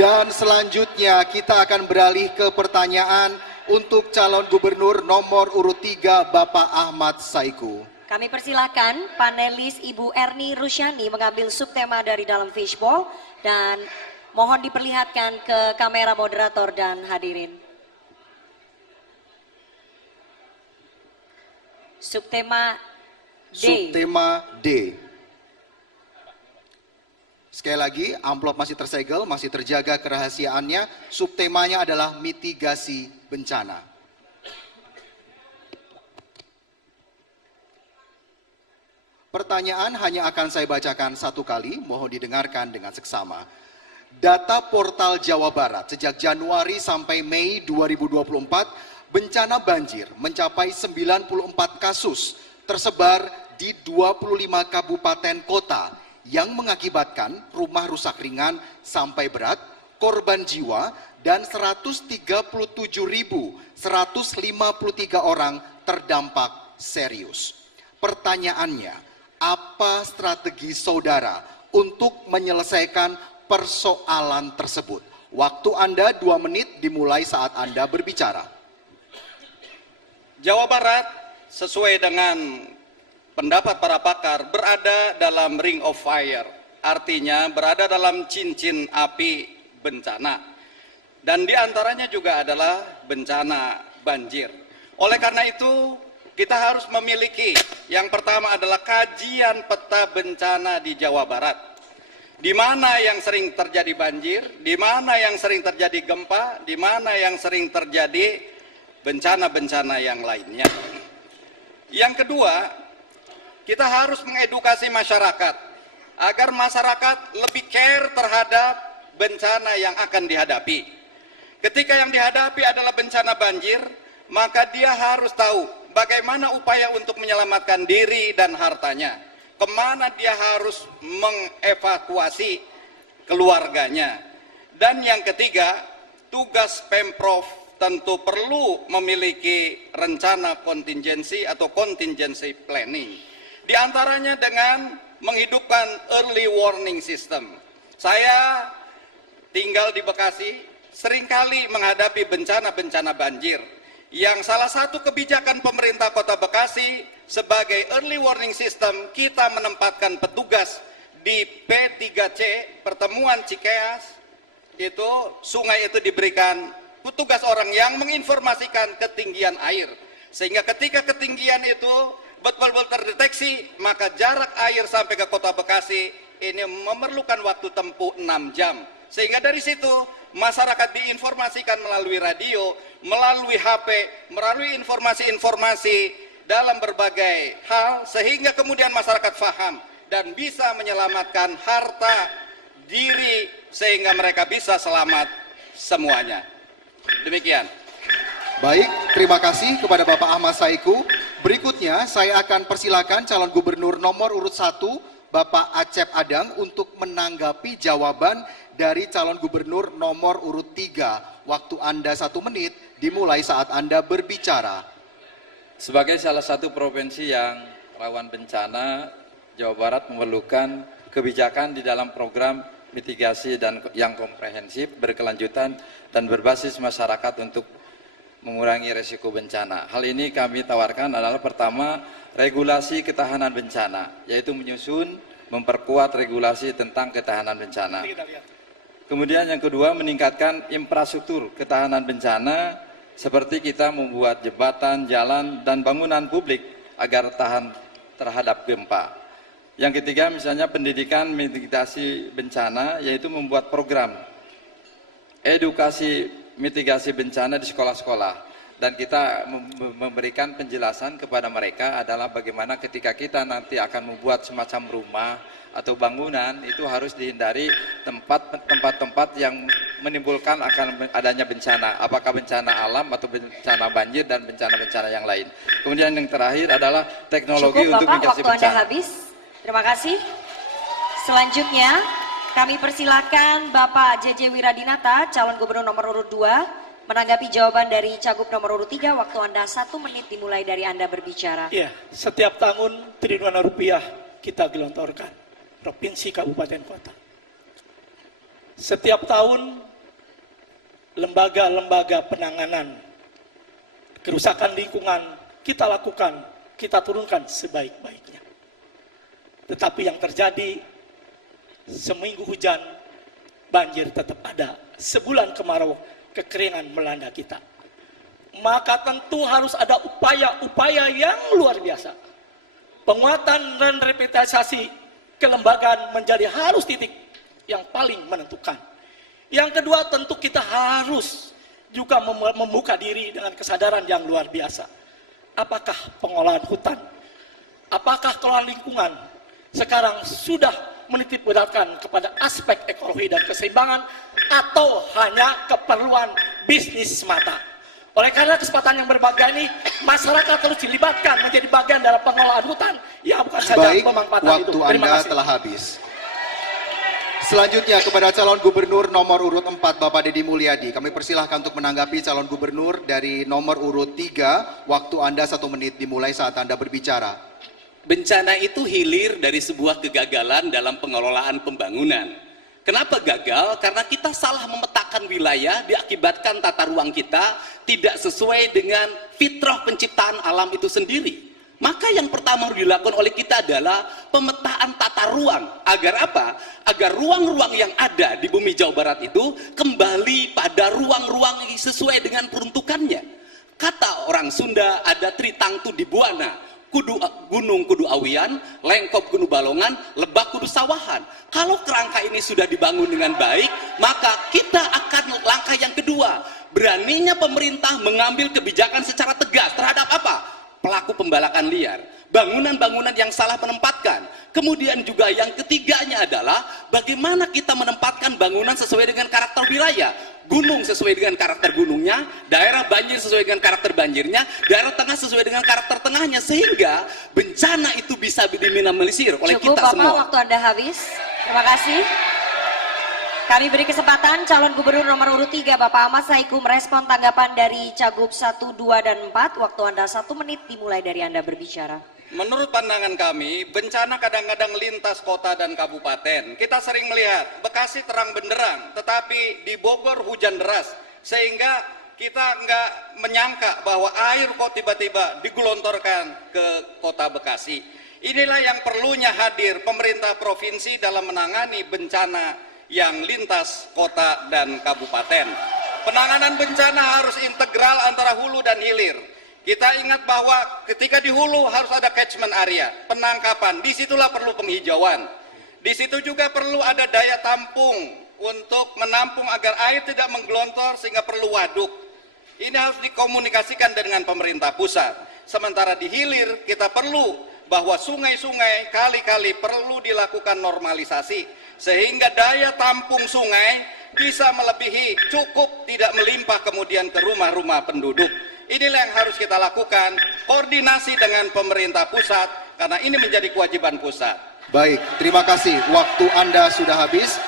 Dan selanjutnya kita akan beralih ke pertanyaan untuk calon gubernur nomor urut 3 Bapak Ahmad Saiku. Kami persilakan panelis Ibu Erni Rusyani mengambil subtema dari dalam fishbowl dan mohon diperlihatkan ke kamera moderator dan hadirin. Subtema D. Subtema D. Sekali lagi, amplop masih tersegel, masih terjaga kerahasiaannya. Subtemanya adalah mitigasi bencana. Pertanyaan hanya akan saya bacakan satu kali, mohon didengarkan dengan seksama. Data portal Jawa Barat sejak Januari sampai Mei 2024, bencana banjir mencapai 94 kasus tersebar di 25 kabupaten kota yang mengakibatkan rumah rusak ringan sampai berat, korban jiwa, dan 137.153 orang terdampak serius. Pertanyaannya, apa strategi saudara untuk menyelesaikan persoalan tersebut? Waktu Anda 2 menit dimulai saat Anda berbicara. Jawa Barat sesuai dengan pendapat para pakar berada dalam ring of fire, artinya berada dalam cincin api bencana, dan diantaranya juga adalah bencana banjir. Oleh karena itu kita harus memiliki yang pertama adalah kajian peta bencana di Jawa Barat, di mana yang sering terjadi banjir, di mana yang sering terjadi gempa, di mana yang sering terjadi bencana-bencana yang lainnya. Yang kedua, kita harus mengedukasi masyarakat agar masyarakat lebih care terhadap bencana yang akan dihadapi. Ketika yang dihadapi adalah bencana banjir, maka dia harus tahu bagaimana upaya untuk menyelamatkan diri dan hartanya, kemana dia harus mengevakuasi keluarganya. Dan yang ketiga, tugas Pemprov tentu perlu memiliki rencana kontingensi atau contingency planning. Di antaranya dengan menghidupkan early warning system. Saya tinggal di Bekasi, seringkali menghadapi bencana-bencana banjir. Yang salah satu kebijakan pemerintah Kota Bekasi sebagai early warning system, kita menempatkan petugas di P3C, pertemuan Cikeas, itu sungai itu diberikan petugas orang yang menginformasikan ketinggian air. Sehingga ketika ketinggian itu betul-betul terdeteksi, maka jarak air sampai ke Kota Bekasi ini memerlukan waktu tempuh 6 jam. Sehingga dari situ masyarakat diinformasikan melalui radio, melalui HP, melalui informasi-informasi dalam berbagai hal, sehingga kemudian masyarakat paham dan bisa menyelamatkan harta diri sehingga mereka bisa selamat semuanya. Demikian. Baik, terima kasih kepada Bapak Ahmad Saiku. Berikutnya saya akan persilakan calon gubernur nomor urut 1 Bapak Acep Adang untuk menanggapi jawaban dari calon gubernur nomor urut 3. Waktu Anda 1 menit dimulai saat Anda berbicara. Sebagai salah satu provinsi yang rawan bencana, Jawa Barat memerlukan kebijakan di dalam program mitigasi dan yang komprehensif, berkelanjutan dan berbasis masyarakat untuk mengurangi resiko bencana. Hal ini kami tawarkan adalah pertama, regulasi ketahanan bencana, yaitu menyusun, memperkuat regulasi tentang ketahanan bencana. Kemudian yang kedua, meningkatkan infrastruktur ketahanan bencana, seperti kita membuat jembatan, jalan, dan bangunan publik agar tahan terhadap gempa. Yang ketiga, misalnya pendidikan mitigasi bencana, yaitu membuat program edukasi mitigasi bencana di sekolah-sekolah, dan kita memberikan penjelasan kepada mereka adalah bagaimana ketika kita nanti akan membuat semacam rumah atau bangunan, itu harus dihindari tempat-tempat yang menimbulkan akan adanya bencana, apakah bencana alam atau bencana banjir dan bencana-bencana yang lain. Kemudian yang terakhir adalah teknologi untuk mitigasi bencana. Waktu Anda habis. Terima kasih. Selanjutnya kami persilakan Bapak JJ Wiradinata, calon gubernur nomor urut 2, menanggapi jawaban dari Cagup nomor urut 3. Waktu Anda 1 menit dimulai dari Anda berbicara. Iya, setiap tahun triliunan rupiah kita gelontorkan, provinsi, kabupaten, kota. Setiap tahun lembaga-lembaga penanganan kerusakan lingkungan kita lakukan, kita turunkan sebaik-baiknya. Tetapi yang terjadi, seminggu hujan, banjir tetap ada. Sebulan kemarau, kekeringan melanda kita. Maka tentu harus ada upaya-upaya yang luar biasa. Penguatan dan revitalisasi kelembagaan menjadi harus titik yang paling menentukan. Yang kedua, tentu kita harus juga membuka diri dengan kesadaran yang luar biasa. Apakah pengolahan hutan, apakah kelolaan lingkungan sekarang sudah menitik beratkan kepada aspek ekologi dan keseimbangan, atau hanya keperluan bisnis semata? Oleh karena kesempatan yang berbagai ini, masyarakat harus dilibatkan menjadi bagian dalam pengelolaan hutan, ya bukan saja Baik, pemanfaatan itu. waktu Terima Anda kasih. telah habis. Selanjutnya kepada calon gubernur nomor urut 4 Bapak Deddy Mulyadi. Kami persilahkan untuk menanggapi calon gubernur dari nomor urut 3. Waktu Anda 1 menit dimulai saat Anda berbicara. Bencana itu hilir dari sebuah kegagalan dalam pengelolaan pembangunan. Kenapa gagal? Karena kita salah memetakan wilayah, diakibatkan tata ruang kita tidak sesuai dengan fitrah penciptaan alam itu sendiri. Maka yang pertama harus dilakukan oleh kita adalah pemetaan tata ruang. Agar apa? Agar ruang-ruang yang ada di bumi Jawa Barat itu kembali pada ruang-ruang yang sesuai dengan peruntukannya. Kata orang Sunda, ada tritangtu di Buana, gunung kudu awian, lengkop kudu balongan, lebak kudu sawahan. Kalau kerangka ini sudah dibangun dengan baik, maka kita akan langkah yang kedua. Beraninya pemerintah mengambil kebijakan secara tegas terhadap apa? Pelaku pembalakan liar, bangunan-bangunan yang salah menempatkan. Kemudian juga yang ketiganya adalah bagaimana kita menempatkan bangunan sesuai dengan karakter wilayah. Gunung sesuai dengan karakter gunungnya, daerah banjir sesuai dengan karakter banjirnya, daerah tengah sesuai dengan karakter tengahnya, sehingga bencana itu bisa diminimalisir oleh Cukup, kita Bapak, semua. waktu Anda habis. Terima kasih. Kami beri kesempatan calon gubernur nomor urut 3 Bapak Ahmad Saiku merespon tanggapan dari Cagup 1, 2, dan 4. Waktu Anda 1 menit dimulai dari Anda berbicara. Menurut pandangan kami, bencana kadang-kadang lintas kota dan kabupaten. Kita sering melihat Bekasi terang benderang, tetapi di Bogor hujan deras, sehingga kita nggak menyangka bahwa air kok tiba-tiba digelontorkan ke kota Bekasi. Inilah yang perlunya hadir pemerintah provinsi dalam menangani bencana yang lintas kota dan kabupaten. Penanganan bencana harus integral antara hulu dan hilir. Kita ingat bahwa ketika di hulu harus ada catchment area, penangkapan, disitulah perlu penghijauan. Di situ juga perlu ada daya tampung untuk menampung agar air tidak menggelontor sehingga perlu waduk. Ini harus dikomunikasikan dengan pemerintah pusat. Sementara di hilir kita perlu bahwa sungai-sungai, kali-kali perlu dilakukan normalisasi sehingga daya tampung sungai bisa melebihi, cukup tidak melimpah kemudian ke rumah-rumah penduduk. Inilah yang harus kita lakukan, koordinasi dengan pemerintah pusat, karena ini menjadi kewajiban pusat. Baik, terima kasih. Waktu Anda sudah habis.